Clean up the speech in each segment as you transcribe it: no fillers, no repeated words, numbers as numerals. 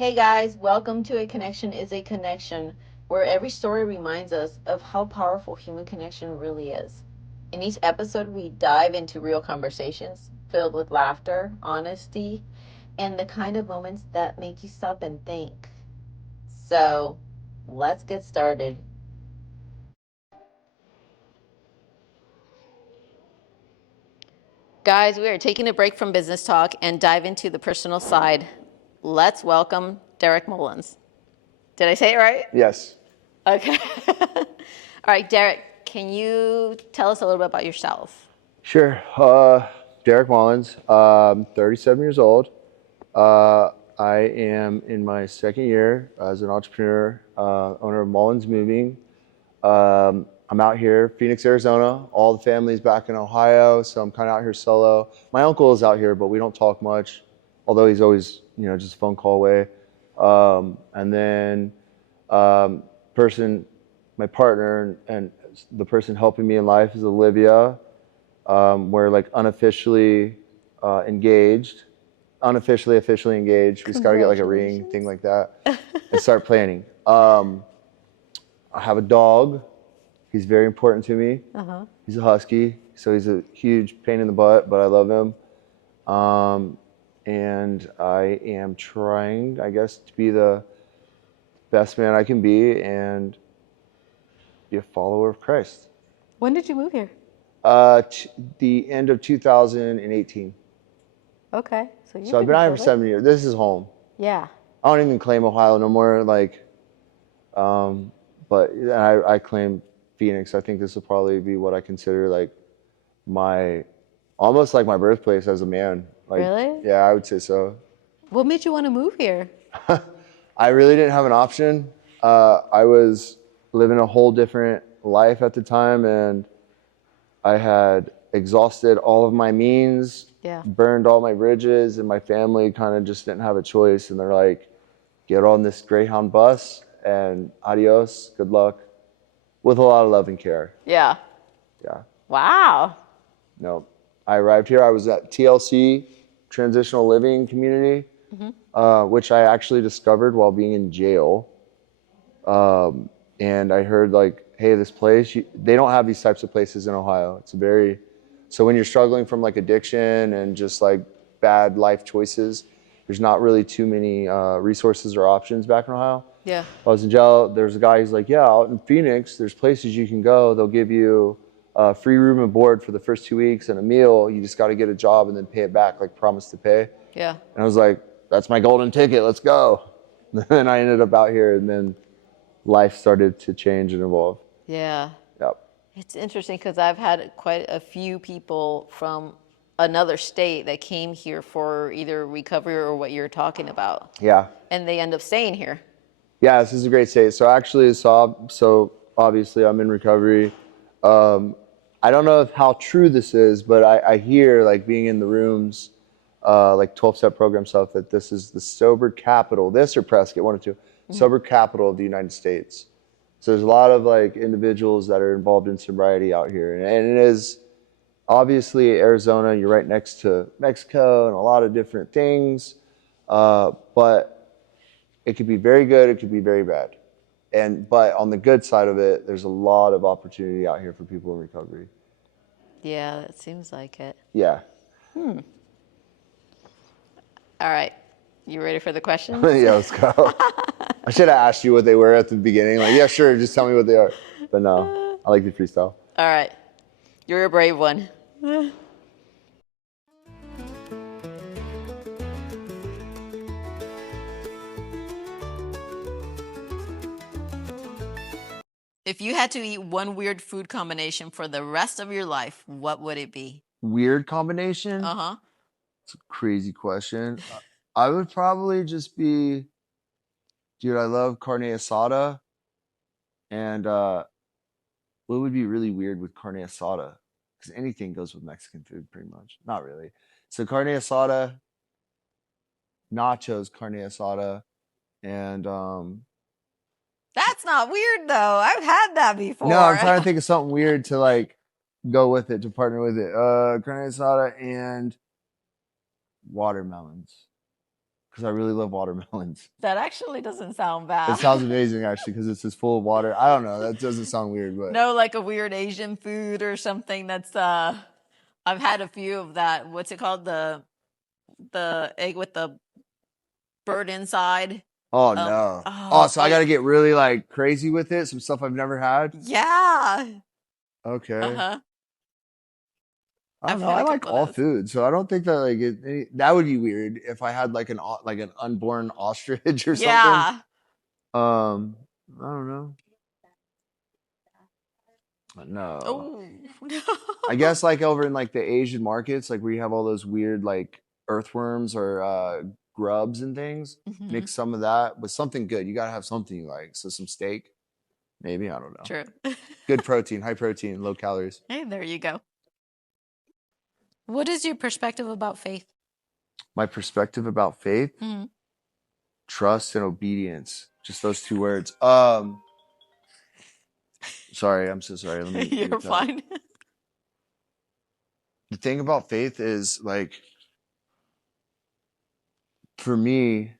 Hey guys, welcome to A Connection is a Connection, where every story reminds us of how powerful human connection really is. In each episode, we dive into real conversations filled with laughter, honesty, and the kind of moments that make you stop and think. So, let's get started. Guys, we are taking a break from business talk and dive into the personal side. Let's welcome Derrick Mullins. Did I say it right? Yes. Okay. All right, Derrick, can you tell us a little bit about yourself? Sure. Derrick Mullins, 37 years old. I am in my second year as an entrepreneur, owner of Mullins Moving. I'm out here, Phoenix, Arizona. All the family's back in Ohio, so I'm kind of out here solo. My uncle is out here, but we don't talk much, although he's always, just a phone call away. And then person, my partner, and the person helping me in life is Olivia. We're like unofficially engaged, unofficially, officially engaged. We just got to get like a ring, thing like that, and start planning. I have a dog. He's very important to me. He's a husky, so he's a huge pain in the butt, but I love him. And I am trying, I guess, to be the best man I can be and be a follower of Christ. When did you move here? The end of 2018. Okay, So I've been out here for 7 years. This is home. Yeah. I don't even claim Ohio no more. But I claim Phoenix. I think this will probably be what I consider like almost like my birthplace as a man. Like, Really? Yeah, I would say so. What made you want to move here? I really didn't have an option. I was living a whole different life at the time, and I had exhausted all of my means, burned all my bridges, and my family kind of just didn't have a choice. And they're like, get on this Greyhound bus and adios, good luck, with a lot of love and care. Yeah. Yeah. Wow. No, I arrived here. I was at TLC, Transitional Living Community, which I actually discovered while being in jail. And I heard like, hey, this place, they don't have these types of places in Ohio. So when you're struggling from like addiction and just like bad life choices, there's not really too many resources or options back in Ohio. Yeah. I was in jail. There's a guy who's like, yeah, out in Phoenix, there's places you can go. They'll give you free room and board for the first 2 weeks and a meal. You just got to get a job and then pay it back, like promise to pay. Yeah. And I was like, that's my golden ticket. Let's go. And I ended up out here, and then life started to change and evolve. Yeah. Yep. It's interesting because I've had quite a few people from another state that came here for either recovery or what you're talking about. Yeah. And they end up staying here. Yeah, this is a great state. So obviously I'm in recovery. I don't know how true this is, but I hear, like, being in the rooms, like 12-step program stuff, that this is the sober capital, this or Prescott, one or two, sober capital of the United States. So there's a lot of like individuals that are involved in sobriety out here. And it is obviously Arizona, you're right next to Mexico and a lot of different things. But it could be very good, it could be very bad. But on the good side of it, there's a lot of opportunity out here for people in recovery. Yeah, it seems like it. Yeah. All right. You ready for the questions? Yeah, let's go. I should have asked you what they were at the beginning. Like, yeah, sure, just tell me what they are. But no, I like the freestyle. All right. You're a brave one. If you had to eat one weird food combination for the rest of your life, what would it be? Weird combination? Uh-huh. It's a crazy question. I would probably just be, dude, I love carne asada. And what would be really weird with carne asada? Because anything goes with Mexican food, pretty much. Not really. So carne asada, nachos, carne asada, and That's not weird, though. I've had that before. no, I'm trying to think of something weird to like go with it, to partner with it. Carne asada and watermelons. because I really love watermelons. That actually doesn't sound bad. It sounds amazing, actually, because it's just full of water. I don't know. That doesn't sound weird, but No, like a weird Asian food or something that's I've had a few of that. What's it called? The egg with the bird inside. oh no. Oh, So I got to get really like crazy with it. Some stuff I've never had. yeah. Okay. Uh-huh. I don't I've know. had I a like couple of all those. food, so I don't think that that would be weird if I had like an unborn ostrich or something. Yeah. I don't know. No. Oh, no. I guess like over in like the Asian markets, like where you have all those weird like earthworms or grubs and things. Mhm. Mix some of that with something good. You gotta have something you like. So some steak, maybe. I don't know. True. Good protein, high protein, low calories. Hey, there you go. What is your perspective about faith? My perspective about faith, Mhm. trust and obedience. Just those two words. Sorry, I'm so sorry. Let me You're mute that. fine. The thing about faith is like for me,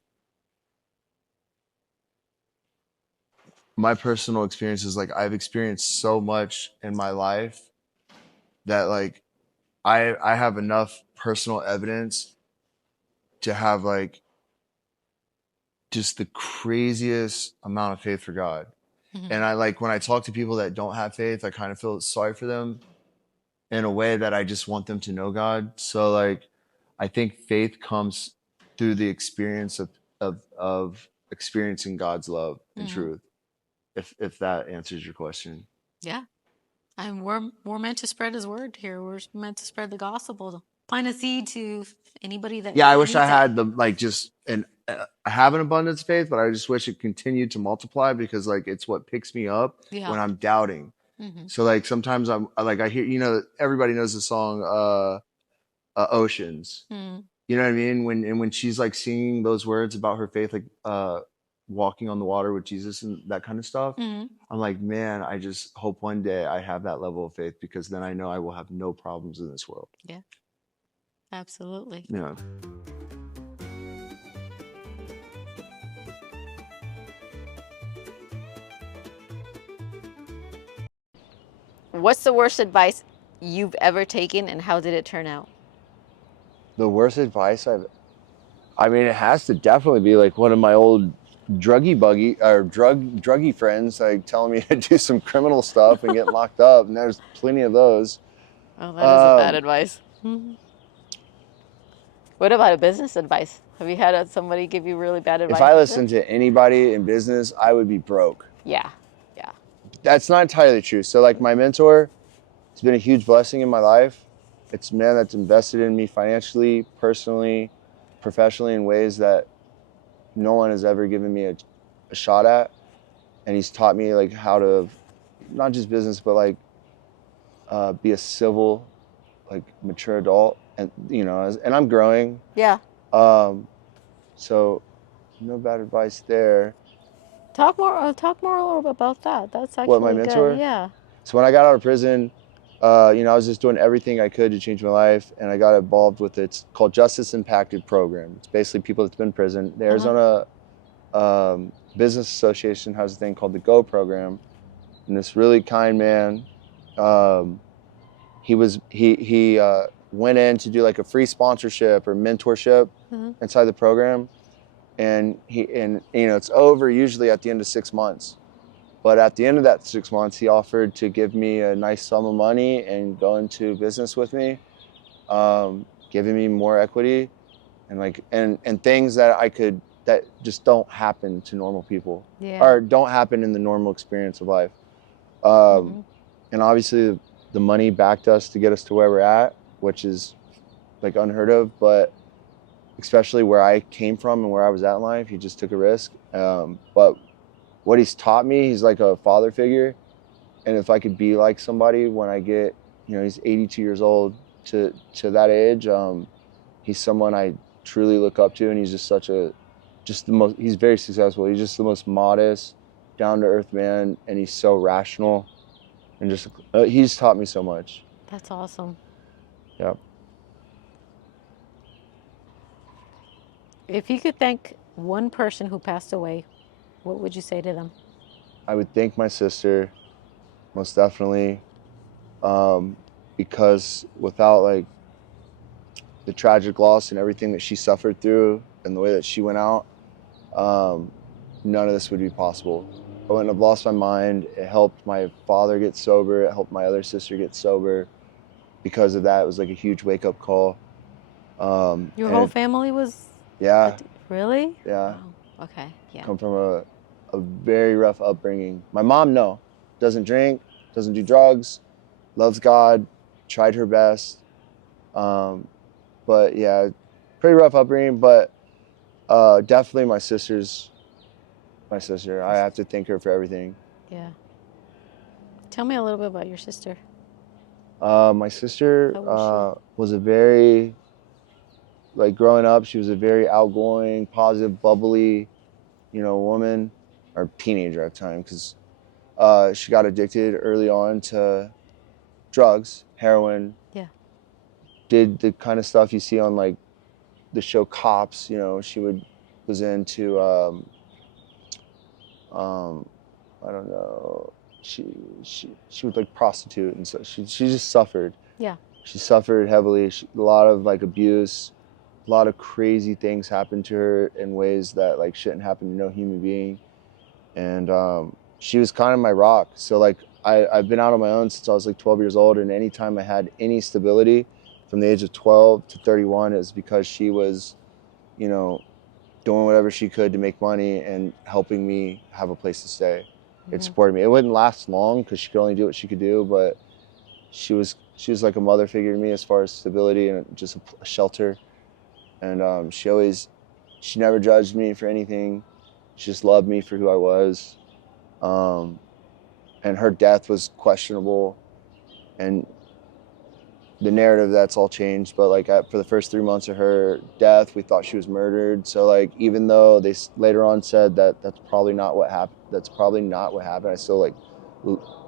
my personal experience is like I've experienced so much in my life that like I have enough personal evidence to have like just the craziest amount of faith for God. Mhm. And I like when I talk to people that don't have faith, I kind of feel sorry for them in a way that I just want them to know God. So like I think faith comes through the experience of experiencing God's love and Mhm. truth. If that answers your question. Yeah. And we're meant to spread his word here. We're meant to spread the gospel. Plant a seed to anybody that Yeah, I wish needs I it. had the like just an I have an abundance of faith, but I just wish it continued to multiply because like it's what picks me up Yeah. when I'm doubting. Mhm. So like sometimes I hear everybody knows the song Oceans. Mhm. You know what I mean? When she's like singing those words about her faith, like walking on the water with Jesus and that kind of stuff. Mhm. I'm like, man, I just hope one day I have that level of faith because then I know I will have no problems in this world. Yeah. Absolutely. Yeah. What's the worst advice you've ever taken, and how did it turn out? The worst advice I mean, it has to definitely be like one of my old druggy friends like telling me to do some criminal stuff and get locked up, and there's plenty of those. Oh, that is a bad advice. What about a business advice? Have you had somebody give you really bad advice? If I listened to anybody in business, I would be broke. Yeah. Yeah. That's not entirely true. So like my mentor, it's been a huge blessing in my life. It's a man that's invested in me financially, personally, professionally in ways that no one has ever given me a shot at. And he's taught me like how to, not just business, but like be a civil, like mature adult. And and I'm growing. Yeah. So no bad advice there. Talk more about that. That's actually What, my mentor? good. Yeah. So when I got out of prison, I was just doing everything I could to change my life, and I got involved with it's called Justice Impacted Program. It's basically people that's been in prison. The Arizona Business Association has a thing called the GO program, and this really kind man, he went in to do like a free sponsorship or mentorship inside the program, and it's over usually at the end of 6 months. But at the end of that 6 months, he offered to give me a nice sum of money and go into business with me, giving me more equity and things that just don't happen to normal people or don't happen in the normal experience of life. And obviously the money backed us to get us to where we're at, which is like unheard of, but especially where I came from and where I was at in life, he just took a risk. But what he's taught me, he's like a father figure. And if I could be like somebody when I get, he's 82 years old to that age, he's someone I truly look up to. And he's he's very successful. He's just the most modest, down to earth man. And he's so rational and he's taught me so much. That's awesome. Yeah. If you could thank one person who passed away, what would you say to them? I would thank my sister, most definitely, because without like the tragic loss and everything that she suffered through and the way that she went out, none of this would be possible. I wouldn't have lost my mind. It helped my father get sober. It helped my other sister get sober. Because of that, it was like a huge wake-up call. Your whole family was? Yeah. Really? Yeah. Wow. Okay. Yeah. Come from a very rough upbringing. My mom, no, doesn't drink, doesn't do drugs, loves God, tried her best. But yeah, pretty rough upbringing, but definitely my sister's my sister. I have to thank her for everything. Yeah. Tell me a little bit about your sister. My sister was a very, like growing up, she was a very outgoing, positive, bubbly, woman, or teenager at the time, because she got addicted early on to drugs, heroin. Yeah. Did the kind of stuff you see on like the show Cops. She was into I don't know. She would like prostitute, and so she just suffered. Yeah. She suffered heavily. A lot of like abuse, a lot of crazy things happened to her in ways that like shouldn't happen to no human being. And she was kind of my rock. So like I've been out on my own since I was like 12 years old, and anytime I had any stability from the age of 12 to 31, it was because she was, doing whatever she could to make money and helping me have a place to stay. It supported me. It wouldn't last long because she could only do what she could do, but she was like a mother figure to me as far as stability and just a shelter. And she never judged me for anything. She just loved me for who I was. And her death was questionable, and the narrative, that's all changed. But like for the first 3 months of her death, we thought she was murdered. So like, even though they later on said that that's probably not what happened, I still like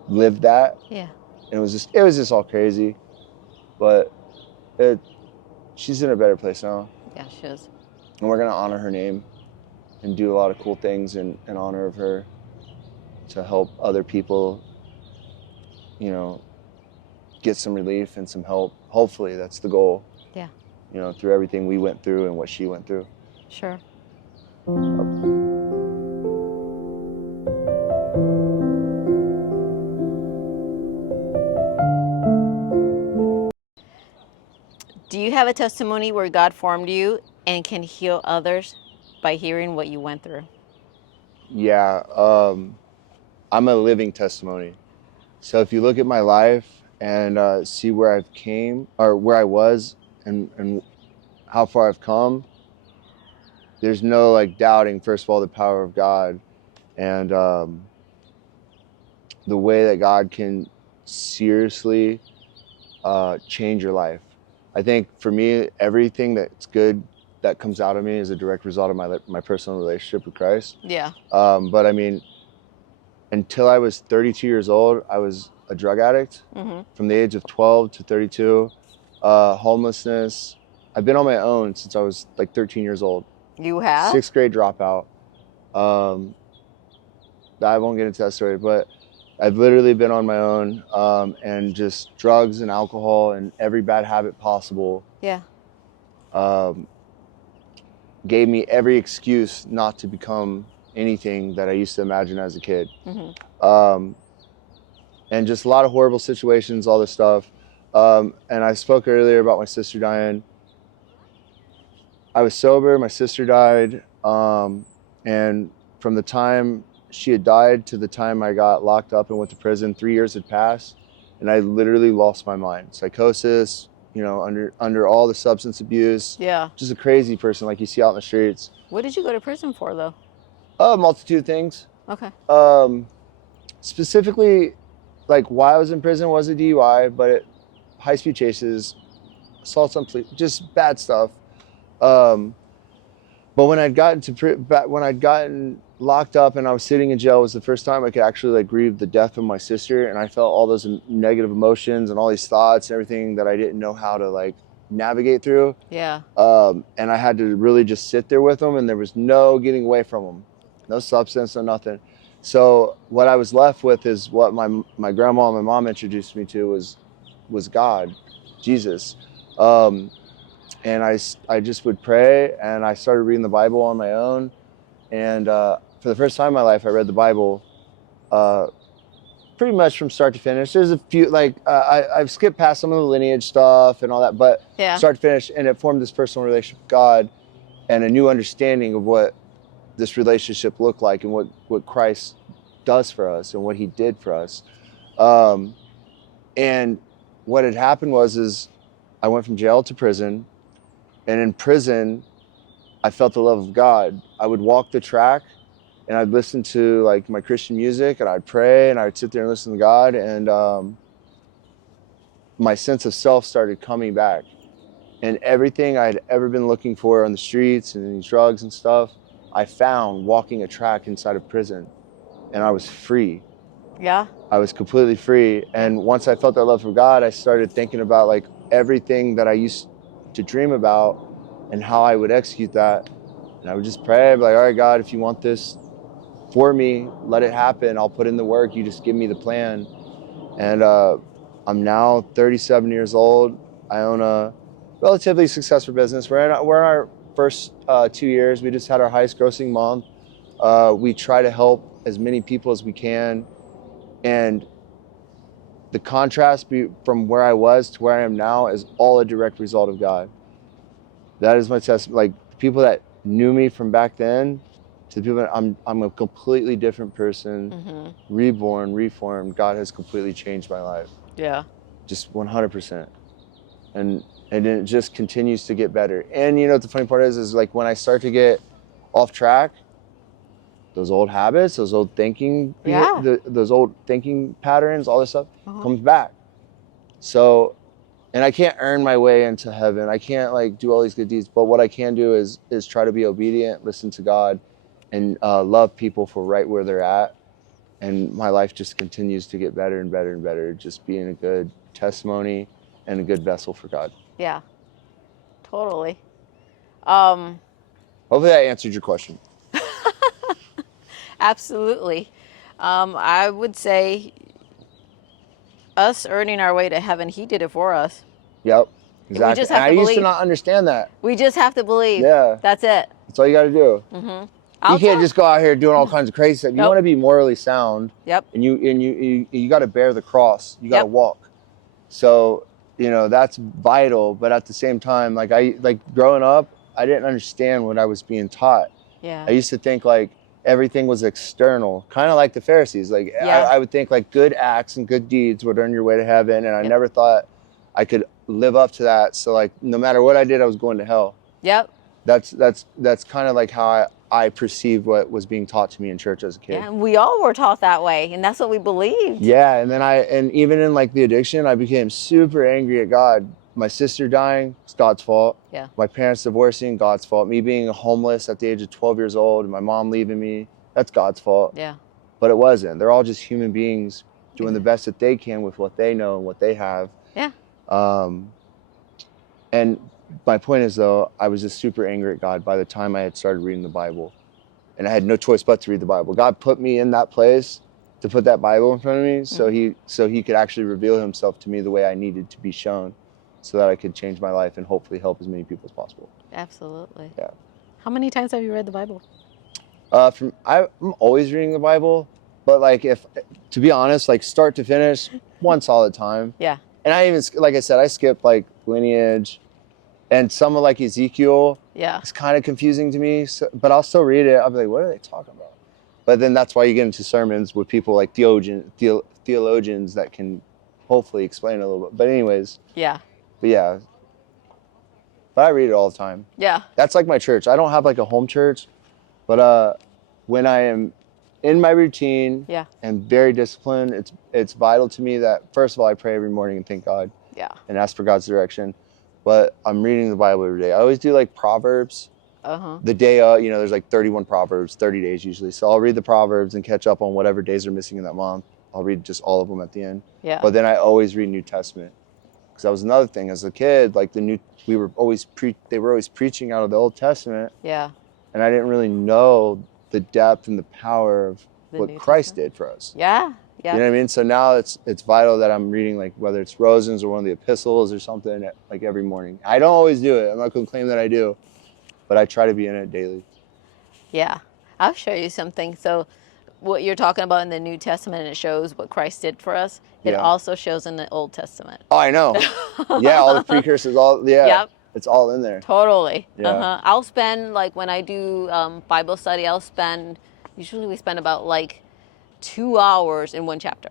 lived that. Yeah. And it was just all crazy. But she's in a better place now. Yeah, she is. And we're gonna honor her name and do a lot of cool things in honor of her, to help other people, get some relief and some help. Hopefully that's the goal. Yeah. Through everything we went through and what she went through. Sure. Do you have a testimony where God formed you and can heal others by hearing what you went through? Yeah. I'm a living testimony. So if you look at my life and see where I've came, or where I was, and how far I've come, there's no like doubting, first of all, the power of God, and the way that God can seriously change your life. I think for me, everything that's good that comes out of me is a direct result of my personal relationship with Christ. Yeah. But I mean, until I was 32 years old, I was a drug addict. From the age of 12 to 32, homelessness. I've been on my own since I was like 13 years old. You have? 6th grade dropout. I won't get into that story, but I've literally been on my own, and just drugs and alcohol and every bad habit possible. Yeah. Gave me every excuse not to become anything that I used to imagine as a kid. And just a lot of horrible situations, all this stuff. And I spoke earlier about my sister dying. I was sober, my sister died. And from the time she had died to the time I got locked up and went to prison, 3 years had passed. And I literally lost my mind. Psychosis, under all the substance abuse. Yeah. Just a crazy person like you see out in the streets. What did you go to prison for, though? A multitude of things. Okay. Specifically, like why I was in prison was a DUI, but high-speed chases, assaults on police, just bad stuff. But when I'd gotten locked up and I was sitting in jail, was the first time I could actually like grieve the death of my sister, and I felt all those negative emotions and all these thoughts and everything that I didn't know how to like navigate through. Yeah. And I had to really just sit there with them, and there was no getting away from them, no substance, no nothing. So what I was left with is what my grandma and my mom introduced me to was God, Jesus. And I just would pray, and I started reading the Bible on my own. And for the first time in my life, I read the Bible pretty much from start to finish. There's a few, like, I've skipped past some of the lineage stuff and all that, but Yeah. start to finish, and it formed this personal relationship with God and a new understanding of what this relationship looked like and what Christ does for us and what he did for us. And what had happened is I went from jail to prison, and in prison, I felt the love of God. I would walk the track, and I'd listen to like my Christian music, and I'd pray, and I'd sit there and listen to God, and my sense of self started coming back. And everything I'd ever been looking for on the streets and in drugs and stuff, I found walking a track inside of prison, and I was free. Yeah. I was completely free. And once I felt that love for God, I started thinking about like everything that I used to dream about and how I would execute that. And I would just pray, I'd be like, all right, God, if you want this for me, let it happen. I'll put in the work. You just give me the plan. And I'm now 37 years old. I own a relatively successful business. We're in our first 2 years. We just had our highest grossing month. We try to help as many people as we can. And the contrast from where I was to where I am now is all a direct result of God. That is my testament. Like, people that knew me from back then to the people that I'm a completely different person, reborn, reformed. God has completely changed my life. Yeah. Just 100%. And it just continues to get better. And you know what the funny part is like when I start to get off track, those old habits, those old thinking, those old thinking patterns, all this stuff comes back. So, and I can't earn my way into heaven. I can't like do all these good deeds, but what I can do is try to be obedient, listen to God, and love people for right where they're at. And my life just continues to get better and better and better, just being a good testimony and a good vessel for God. Yeah. Totally. Hopefully that answered your question. Absolutely. I would say us earning our way to heaven, he did it for us. Yep, exactly. We just have and to I used to believe. not understand that. We just have to believe. Yeah. That's it. That's all you got to do. You can't just go out here doing all kinds of crazy stuff. You want to be morally sound. Yep. And you got to bear the cross. You got to walk. So, you know, that's vital. But at the same time, like growing up, I didn't understand what I was being taught. Yeah. I used to think like everything was external, kind of like the Pharisees. Like I would think like good acts and good deeds would earn your way to heaven. And I never thought I could live up to that. So like, no matter what I did, I was going to hell. Yep. That's kind of like how I perceived what was being taught to me in church as a kid. Yeah, and we all were taught that way, and that's what we believed. Yeah, and then even in like the addiction, I became super angry at God. My sister dying, it's God's fault. Yeah. My parents divorcing, God's fault. Me being homeless at the age of 12 years old, and my mom leaving me, that's God's fault. Yeah. But it wasn't. They're all just human beings doing the best that they can with what they know and what they have. Yeah. And my point is, though, I was just super angry at God by the time I had started reading the Bible. And I had no choice but to read the Bible. God put me in that place to put that Bible in front of me so he could actually reveal himself to me the way I needed to be shown so that I could change my life and hopefully help as many people as possible. Absolutely. Yeah. How many times have you read the Bible? I'm always reading the Bible, but like to be honest, like start to finish, one solid time. Yeah. And I even, like I said, I skipped like lineage. And some of like Ezekiel, it's kind of confusing to me, but I'll still read it. I'll be like, what are they talking about? But then that's why you get into sermons with people like theologians that can hopefully explain it a little bit. But anyways. Yeah. But I read it all the time. Yeah. That's like my church. I don't have like a home church, but when I am in my routine and very disciplined, it's vital to me that, first of all, I pray every morning and thank God and ask for God's direction. But I'm reading the Bible every day. I always do like Proverbs. The day, there's like 31 Proverbs, 30 days usually. So I'll read the Proverbs and catch up on whatever days are missing in that month. I'll read just all of them at the end. Yeah. But then I always read New Testament. because that was another thing. As a kid, like they were always preaching out of the Old Testament, Yeah. and I didn't really know the depth and the power of The what New Christ Testament. did for us. Yeah. Yeah. You know what I mean? So now it's vital that I'm reading, like, whether it's Rosen's or one of the epistles or something, like every morning. I don't always do it. I'm not going to claim that I do, but I try to be in it daily. Yeah. I'll show you something. So what you're talking about in the New Testament, it shows what Christ did for us. It Yeah. also shows in the Old Testament. Oh, I know. Yeah, all the precursors, Yep. it's all in there. Totally. Yeah. I'll spend, like, when I do Bible study, usually we spend about like 2 hours in one chapter.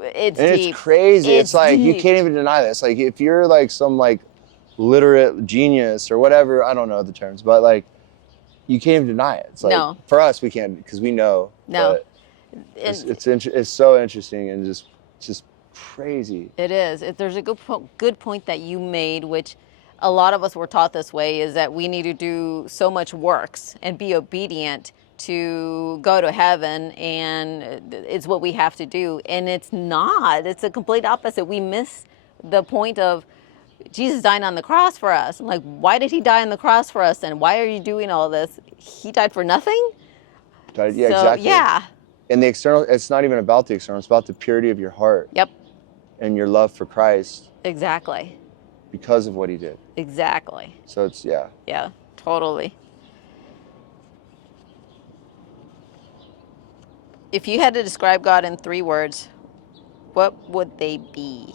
It's And deep. it's crazy. It's like, you deep. can't even deny this. Like, if you're like some like literate genius or whatever, I don't know the terms, but like, you can't even deny it. It's like, No. for us, we can't, because we know. No. But it's so interesting and just crazy. It is. There's a good point that you made, which a lot of us were taught this way, is that we need to do so much works and be obedient to go to heaven, and it's what we have to do. And it's not. It's a complete opposite. We miss the point of Jesus dying on the cross for us. I'm like, why did he die on the cross for us? And why are you doing all this? He died for nothing? Yeah, So, exactly. yeah. And the external, it's not even about the external. It's about the purity of your heart. Yep. And your love for Christ Exactly. because of what he did. Exactly. So it's, yeah. Yeah, totally. If you had to describe God in 3 words, what would they be?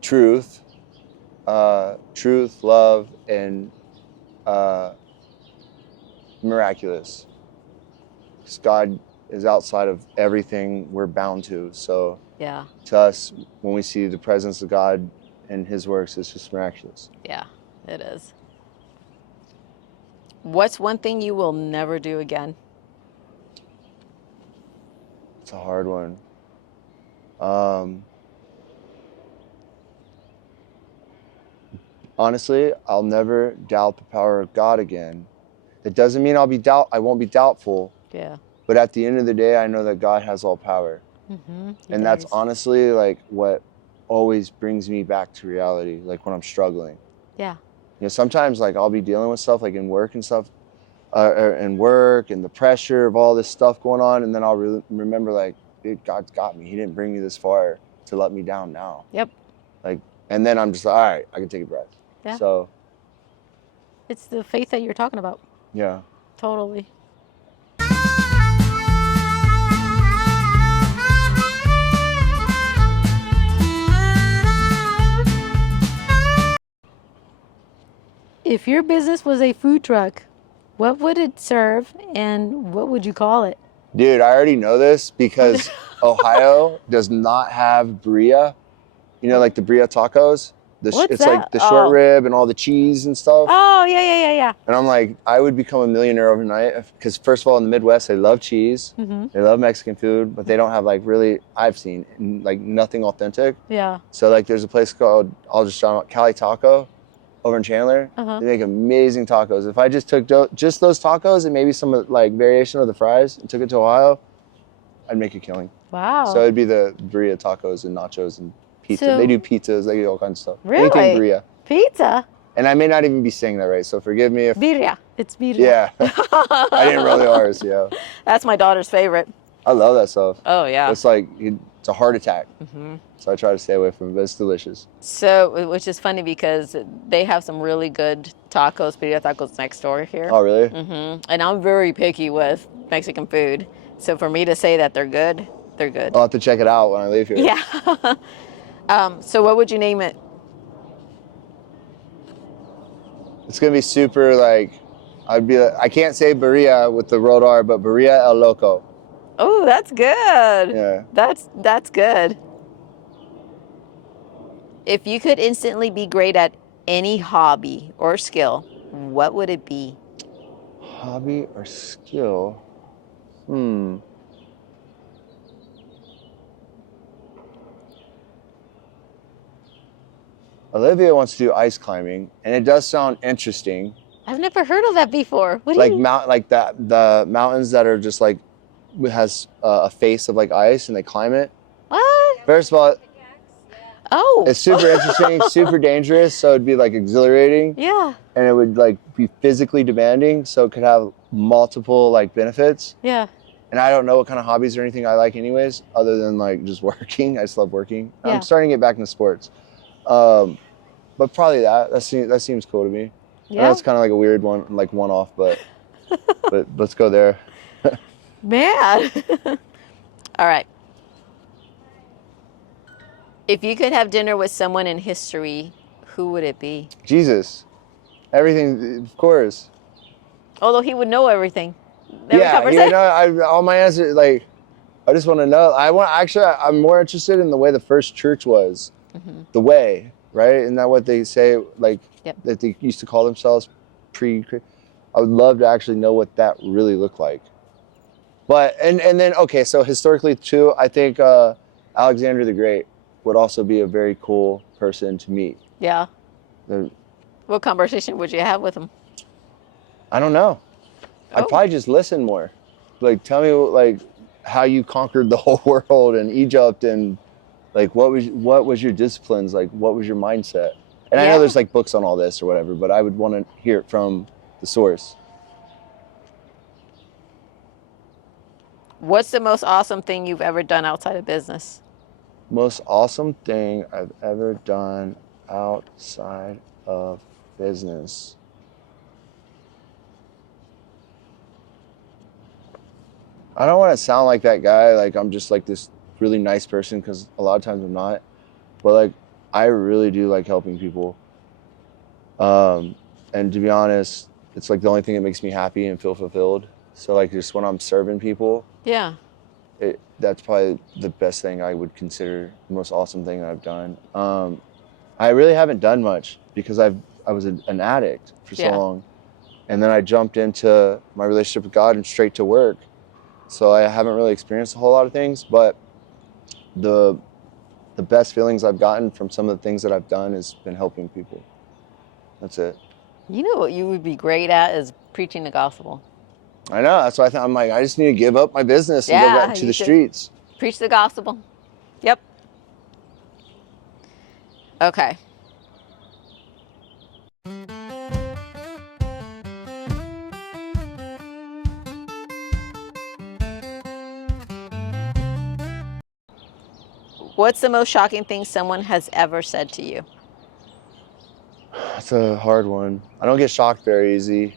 Truth, love, and miraculous. Because God is outside of everything we're bound to. So Yeah, to us, when we see the presence of God and his works, it's just miraculous. yeah, it is. What's one thing you will never do again? It's a hard one. Honestly, I'll never doubt the power of God again. It doesn't mean I won't be doubtful, Yeah. but at the end of the day, I know that God has all power. And that's honestly like what always brings me back to reality, like when I'm struggling. Yeah. You know, sometimes like I'll be dealing with stuff like in work and stuff, and work and the pressure of all this stuff going on, and then I'll remember like, dude, God's got me. He didn't bring me this far to let me down now. Yep. Like, and then I'm just like, all right, I can take a breath. Yeah. So, It's the faith that you're talking about. yeah. Totally. If your business was a food truck, what would it serve and what would you call it? Dude, I already know this because Ohio does not have birria. You know, like the birria tacos? What's It's that? like the short rib and all the cheese and stuff. Oh, yeah. And I'm like, I would become a millionaire overnight because first of all, in the Midwest, they love cheese. They love Mexican food, but they don't have like really, I've seen like nothing authentic. Yeah. So like there's a place called, I'll just shout out, Cali Taco over in Chandler. Uh-huh. They make amazing tacos. If I just took just those tacos and maybe some like variation of the fries and took it to Ohio, I'd make a killing. Wow. So it'd be the birria tacos and nachos and pizza. So- They do pizzas, they do all kinds of stuff. Really? Anything birria. Pizza? And I may not even be saying that right, so forgive me if... Birria. It's birria. Yeah. I didn't roll the R's, yeah. That's my daughter's favorite. I love that stuff. Oh, yeah. It's like, it's a heart attack. So I try to stay away from it, but it's delicious. So, which is funny because they have some really good tacos, birria tacos next door here. Oh, really? And I'm very picky with Mexican food. So for me to say that they're good, they're good. I'll have to check it out when I leave here. Yeah. So what would you name it? It's going to be super, like, I can't say birria with the rolled R, but birria el loco. Oh, that's good. Yeah. That's good. If you could instantly be great at any hobby or skill, what would it be? Hobby or skill? Olivia wants to do ice climbing, and it does sound interesting. I've never heard of that before. What do Like you the mountains that are just like has a face of like ice, and they climb it. What? First of all, Oh. It's super interesting, super dangerous, so it'd be like exhilarating. Yeah. And it would like be physically demanding, so it could have multiple like benefits. Yeah. And I don't know what kind of hobbies or anything I like anyways, other than like just working. I just love working. Yeah. I'm starting to get back into sports. But probably that seems cool to me. I know Yeah. it's kind of like a weird one, like one-off, but let's go there. Man. All right. If you could have dinner with someone in history, who would it be? Jesus, everything, of course. Although he would know everything. Every Yeah, conversation. all my answers, like, I just want to know. I'm more interested in the way the first church was, the way, right? Isn't that what they say, like, Yep. that they used to call themselves I would love to actually know what that really looked like. But, and then, okay, so historically too, I think Alexander the Great would also be a very cool person to meet. Yeah. The- What conversation would you have with him? I don't know. I'd Oh. probably just listen more. Like, tell me, like, how you conquered the whole world and Egypt, and like, what was your disciplines? Like, what was your mindset? And I know Yeah. there's like books on all this or whatever, but I would want to hear it from the source. What's the most awesome thing you've ever done outside of business? Most awesome thing I've ever done outside of business. I don't want to sound like that guy, like I'm just like this really nice person, because a lot of times I'm not. But like, I really do like helping people. And to be honest, it's like the only thing that makes me happy and feel fulfilled. So like, just when I'm serving people, Yeah. that's probably the best thing I would consider the most awesome thing that I've done. I really haven't done much because I was an addict for so Yeah. long. And then I jumped into my relationship with God and straight to work. So I haven't really experienced a whole lot of things, but the best feelings I've gotten from some of the things that I've done has been helping people. That's it. You know what you would be great at is preaching the gospel. I know. That's why I'm like, I just need to give up my business and go back to you the should streets. Preach the gospel. Yep. Okay. What's the most shocking thing someone has ever said to you? That's a hard one. I don't get shocked very easy.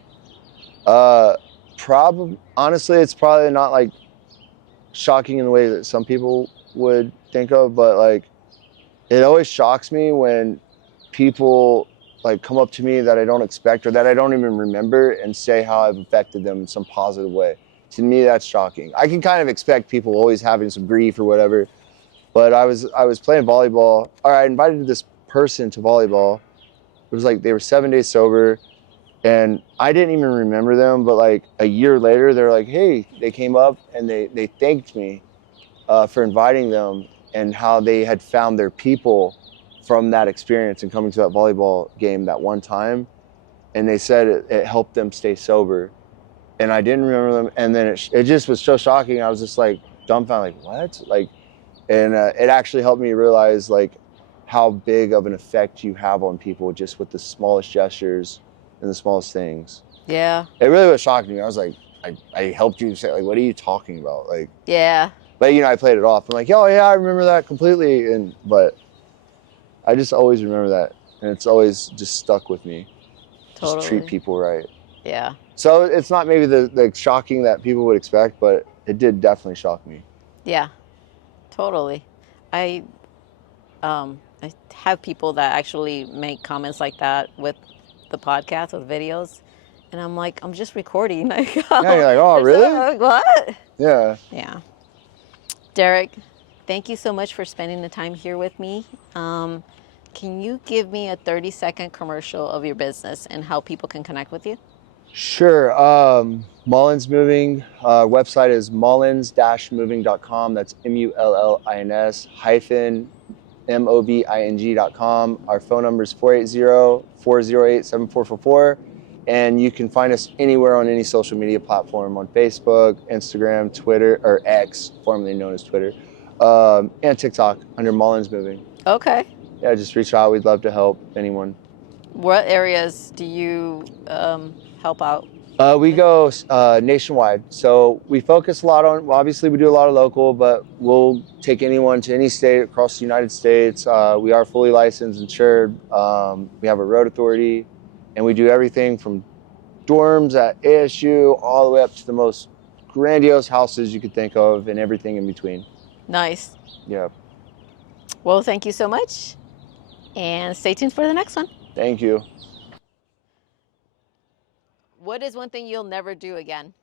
Honestly, it's probably not like shocking in the way that some people would think of, but like, it always shocks me when people like come up to me that I don't expect or that I don't even remember and say how I've affected them in some positive way. To me, that's shocking. I can kind of expect people always having some grief or whatever, but I was playing volleyball, or I invited this person to volleyball. It was like they were 7 days sober, and I didn't even remember them, but like a year later, they're like, hey, they came up and they thanked me for inviting them, and how they had found their people from that experience and coming to that volleyball game that one time. And they said it helped them stay sober. And I didn't remember them. And then it just was so shocking. I was just like dumbfounded, like, what? Like, and it actually helped me realize like how big of an effect you have on people just with the smallest gestures and the smallest things. Yeah. It really was shocking me. I was like, I helped you say, like, what are you talking about? Like, Yeah. but I played it off. I'm like, oh yeah, I remember that completely. But I just always remember that, and it's always just stuck with me. Totally. Just treat people right. Yeah. So it's not maybe the shocking that people would expect, but it did definitely shock me. Yeah. Totally. I have people that actually make comments like that with the podcast, with videos, and I'm like, I'm just recording. Like, Yeah, you're like, oh really? Like, what? Yeah. Yeah. Derrick, thank you so much for spending the time here with me. Can you give me a 30-second commercial of your business and how people can connect with you? Sure. Mullins Moving, website is mullins-moving.com. That's MULLINS-MOVING.com. Our phone number is 480-408-7444. And you can find us anywhere on any social media platform, on Facebook, Instagram, Twitter, or X, formerly known as Twitter, and TikTok under Mullins Moving. Okay. yeah, just reach out. We'd love to help anyone. What areas do you help out? We go nationwide. So we focus a lot on, well, obviously, we do a lot of local, but we'll take anyone to any state across the United States. We are fully licensed, insured. We have a road authority, and we do everything from dorms at ASU all the way up to the most grandiose houses you could think of and everything in between. Nice. Yeah. Well, thank you so much, and stay tuned for the next one. Thank you. What is one thing you'll never do again?